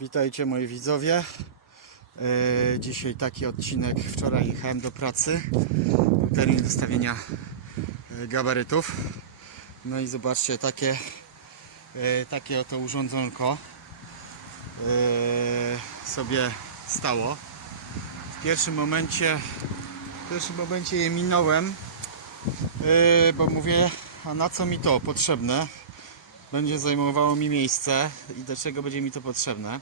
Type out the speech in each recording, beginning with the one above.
Witajcie moi widzowie. E, dzisiaj taki odcinek. Wczoraj jechałem do pracy. Termin wystawienia e, gabarytów. No i zobaczcie, takie, e, takie oto urządzonko sobie stało. W pierwszym momencie, w pierwszym momencie je minąłem, bo mówię, a na co mi to potrzebne? Będzie zajmowało mi miejsce i do czego będzie mi to potrzebne.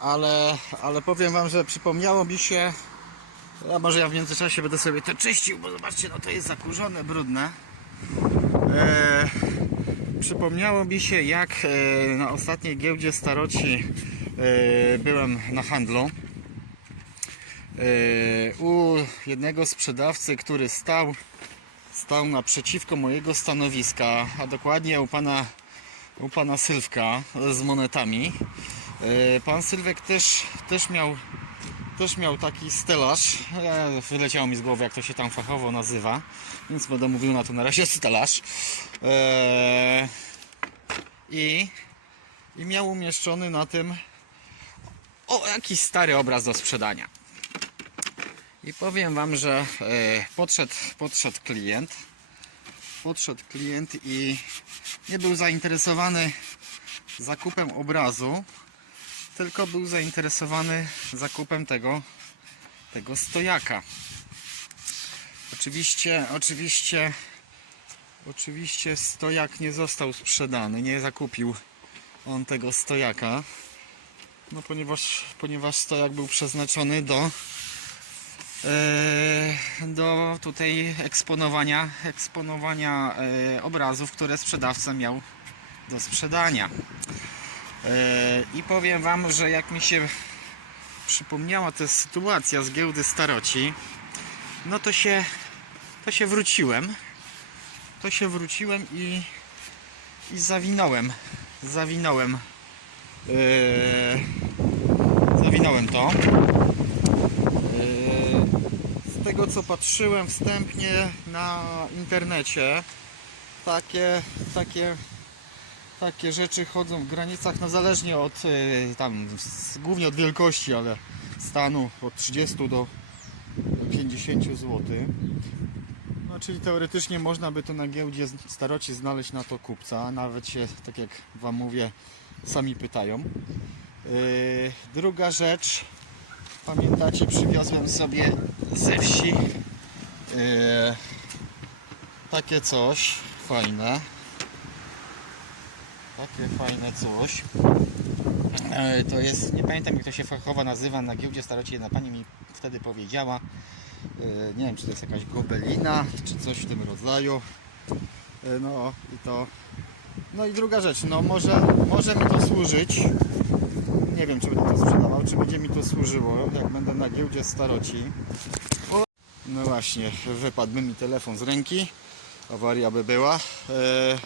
Ale, ale powiem Wam, że przypomniało mi się, a może ja w międzyczasie będę sobie to czyścił, bo zobaczcie, no to jest zakurzone, brudne. E, przypomniało mi się, jak e, na ostatniej giełdzie staroci e, byłem na handlu. E, u jednego sprzedawcy, który stał stał naprzeciwko mojego stanowiska, a dokładnie u pana, u pana Sylwka z monetami. E, Pan Sylwek też, też, miał, też miał taki stelaż. E, Wyleciało mi z głowy, jak to się tam fachowo nazywa, więc będę mówił na to na razie stelaż. E, I, I miał umieszczony na tym o, jakiś stary obraz do sprzedania. I powiem Wam, że e, podszedł, podszedł klient. Podszedł klient i nie był zainteresowany zakupem obrazu, tylko był zainteresowany zakupem tego, tego stojaka. Oczywiście, oczywiście, oczywiście stojak nie został sprzedany, nie zakupił on tego stojaka. No ponieważ, ponieważ stojak był przeznaczony do do tutaj eksponowania, eksponowania e, obrazów, które sprzedawca miał do sprzedania. E, I powiem Wam, że jak mi się przypomniała ta sytuacja z giełdy staroci, no to się, to się wróciłem. To się wróciłem i, i zawinąłem. Zawinąłem. e, zawinąłem to. Tego co patrzyłem wstępnie na internecie, takie, takie, takie rzeczy chodzą w granicach, no zależnie od yy, tam, głównie od wielkości, ale stanu od 30 do 50 zł. No, czyli teoretycznie można by to na giełdzie staroci znaleźć na to kupca, nawet się, tak jak Wam mówię, sami pytają. Yy, druga rzecz, Pamiętacie, przywiozłem sobie ze wsi e, takie coś fajne. Takie fajne coś. E, to jest, nie pamiętam jak to się fachowo nazywa, na giełdzie staroci jedna pani mi wtedy powiedziała. E, nie wiem, czy to jest jakaś gobelina, czy coś w tym rodzaju. No i to. No i druga rzecz, no może, może mi to służyć nie wiem, czy będę to sprzedawał, czy będzie mi to służyło, jak będę na giełdzie staroci. No właśnie, wypadł mi telefon z ręki. Awaria by była. E,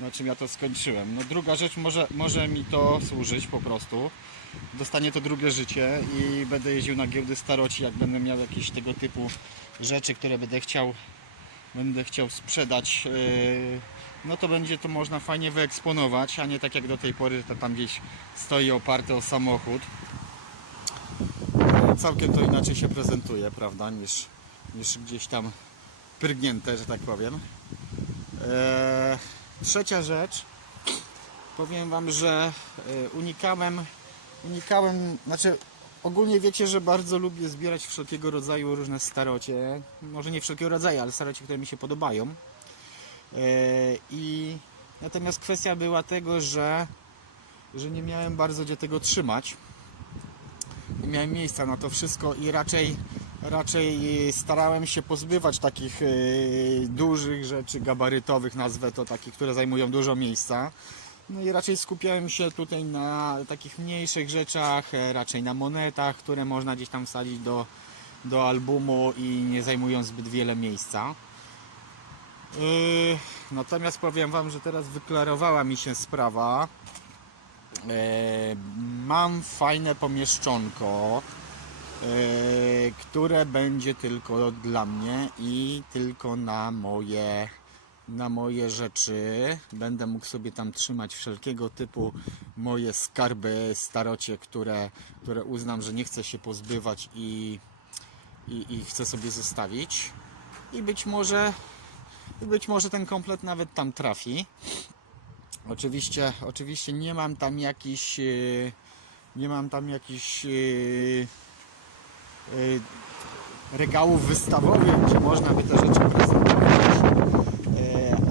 na czym ja to skończyłem. No druga rzecz, może, może mi to służyć po prostu. Dostanie to drugie życie i będę jeździł na giełdy staroci, jak będę miał jakieś tego typu rzeczy, które będę chciał będę chciał sprzedać, yy, no to będzie to można fajnie wyeksponować, a nie tak jak do tej pory, to tam gdzieś stoi oparte o samochód. Yy, Całkiem to inaczej się prezentuje, prawda, niż, niż gdzieś tam prygnięte, że tak powiem. Yy, Trzecia rzecz, powiem Wam, że yy, unikałem, unikałem, znaczy Ogólnie wiecie, że bardzo lubię zbierać wszelkiego rodzaju różne starocie. Może nie wszelkiego rodzaju, ale starocie, które mi się podobają. E, I natomiast kwestia była tego, że, że nie miałem bardzo gdzie tego trzymać. Nie miałem miejsca na to wszystko i raczej, raczej starałem się pozbywać takich e, dużych rzeczy gabarytowych, nazwę to takich, które zajmują dużo miejsca. No i raczej skupiałem się tutaj na takich mniejszych rzeczach, e, raczej na monetach, które można gdzieś tam wsadzić do, do albumu i nie zajmują zbyt wiele miejsca. Yy, natomiast powiem Wam, że teraz wyklarowała mi się sprawa. Yy, mam fajne pomieszczonko, yy, które będzie tylko dla mnie i tylko na moje na moje rzeczy. Będę mógł sobie tam trzymać wszelkiego typu moje skarby, starocie, które, które uznam, że nie chcę się pozbywać i, i, i chcę sobie zostawić. I być może, być może ten komplet nawet tam trafi. Oczywiście, oczywiście nie mam tam jakiś, e, nie mam tam jakiś e, e, regałów wystawowych, gdzie można by te rzeczy prezentować,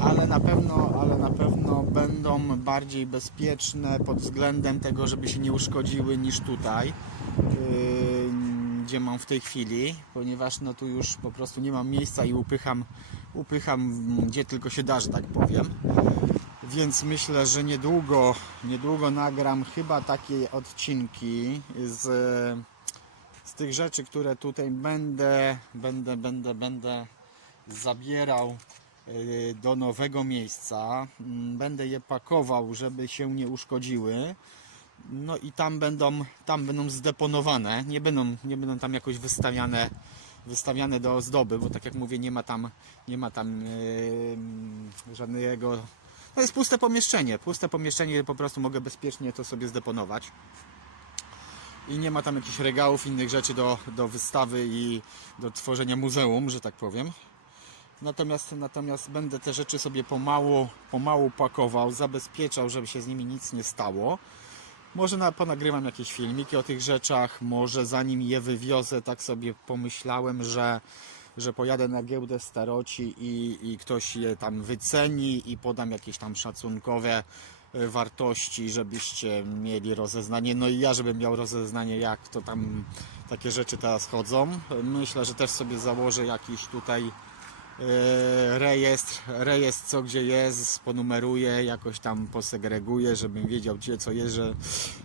ale na pewno, ale na pewno będą bardziej bezpieczne pod względem tego, żeby się nie uszkodziły niż tutaj, gdzie mam w tej chwili, ponieważ no tu już po prostu nie mam miejsca i upycham, upycham gdzie tylko się da, że tak powiem. Więc myślę, że niedługo, niedługo nagram chyba takie odcinki z, z tych rzeczy, które tutaj będę, będę, będę, będę zabierał y, do nowego miejsca. Mm, Będę je pakował, żeby się nie uszkodziły. No i tam będą, tam będą zdeponowane. Nie będą, nie będą tam jakoś wystawiane, wystawiane do ozdoby, bo tak jak mówię, nie ma tam, nie ma tam yy, żadnego to jest puste pomieszczenie. Puste pomieszczenie, po prostu mogę bezpiecznie to sobie zdeponować. I nie ma tam jakichś regałów, innych rzeczy do, do wystawy i do tworzenia muzeum, że tak powiem. Natomiast, natomiast będę te rzeczy sobie pomału, pomału pakował, zabezpieczał, żeby się z nimi nic nie stało. Może na, ponagrywam jakieś filmiki o tych rzeczach, może zanim je wywiozę, tak sobie pomyślałem, że, że pojadę na giełdę staroci i, i ktoś je tam wyceni i podam jakieś tam szacunkowe e, wartości, żebyście mieli rozeznanie. No i ja, żebym miał rozeznanie, jak to tam takie rzeczy teraz chodzą. Myślę, że też sobie założę jakiś tutaj rejestr, rejestr co gdzie jest, ponumeruję, jakoś tam posegreguję, żebym wiedział gdzie co jest, że,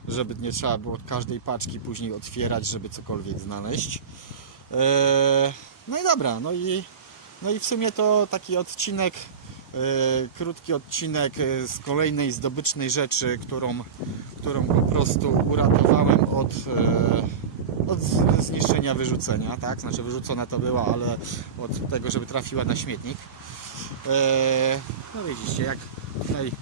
żeby nie trzeba było każdej paczki później otwierać, żeby cokolwiek znaleźć. E, No i dobra, no i, no i w sumie to taki odcinek, e, krótki odcinek e, z kolejnej zdobycznej rzeczy, którą, którą po prostu uratowałem od, e, od zniszczenia, wyrzucenia, tak? Znaczy wyrzucona to była, ale od tego, żeby trafiła na śmietnik. E, No widzicie, jak tutaj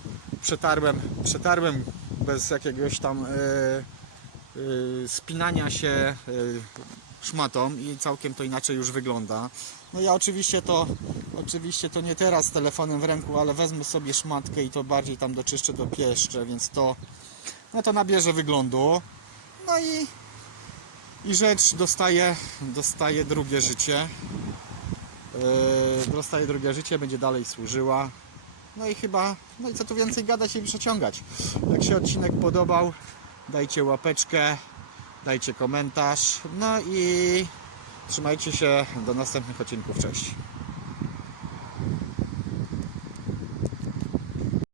przetarłem, przetarłem bez jakiegoś tam e, e, spinania się szmatą i całkiem to inaczej już wygląda. No ja oczywiście to oczywiście to nie teraz z telefonem w ręku, ale wezmę sobie szmatkę i to bardziej tam doczyszczę, dopieszczę, więc to no to nabierze wyglądu. No i i rzecz dostaje dostaje drugie życie. Yy, dostaje drugie życie, będzie dalej służyła. No i chyba, no i co tu więcej gadać i przeciągać. Jak się odcinek podobał, dajcie łapeczkę, dajcie komentarz. No i trzymajcie się do następnych odcinków. Cześć.